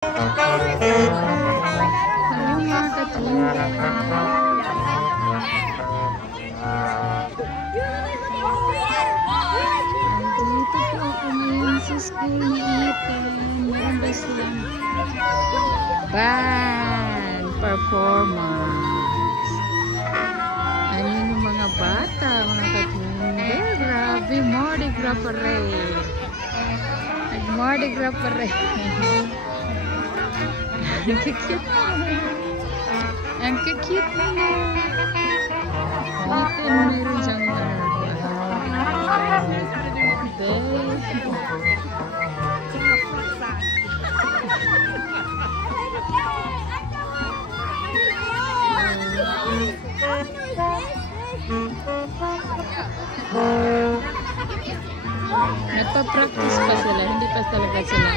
Ayun mga katunde. Andito po ako ngayon sa school ni Ethan. Meron ba silang band performance? Ayun yung mga bata, mga katunde. Grabe, Mardi Gras parade. Mardi Gras parade. Ang cute. Ang cute nila. Ito, meron siyang nagpa-practice pa sila, hindi pa talaga sila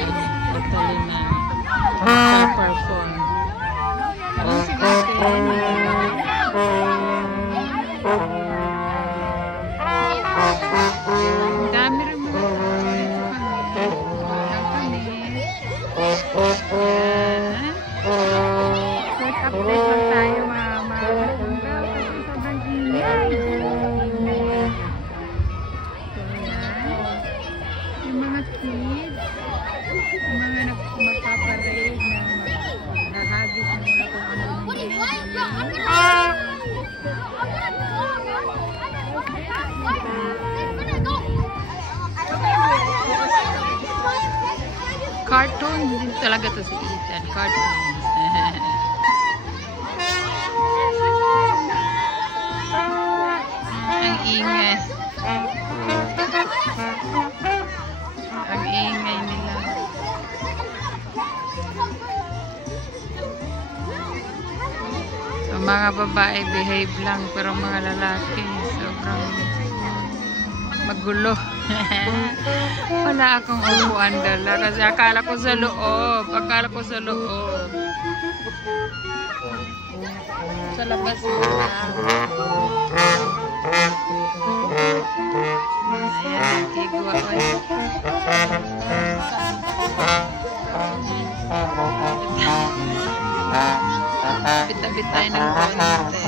totally na perform. Ang dami rin mo. Set update lang tayo mga katunggal kasi sobrang ingay. Yung mga kids, yung mga magpaparade na nahagis ng mga kung ano. Cartoon din talaga to si Ethan. Cartoon. Ang ingay. Ang ingay nila. So, mga babae behave lang, pero mga lalaki sobrang magulo. Wala akong upuan dala kasi akala ko sa loob. Sa labas mo na. Ayan, kigwa ko. Bita-bitay ng konti.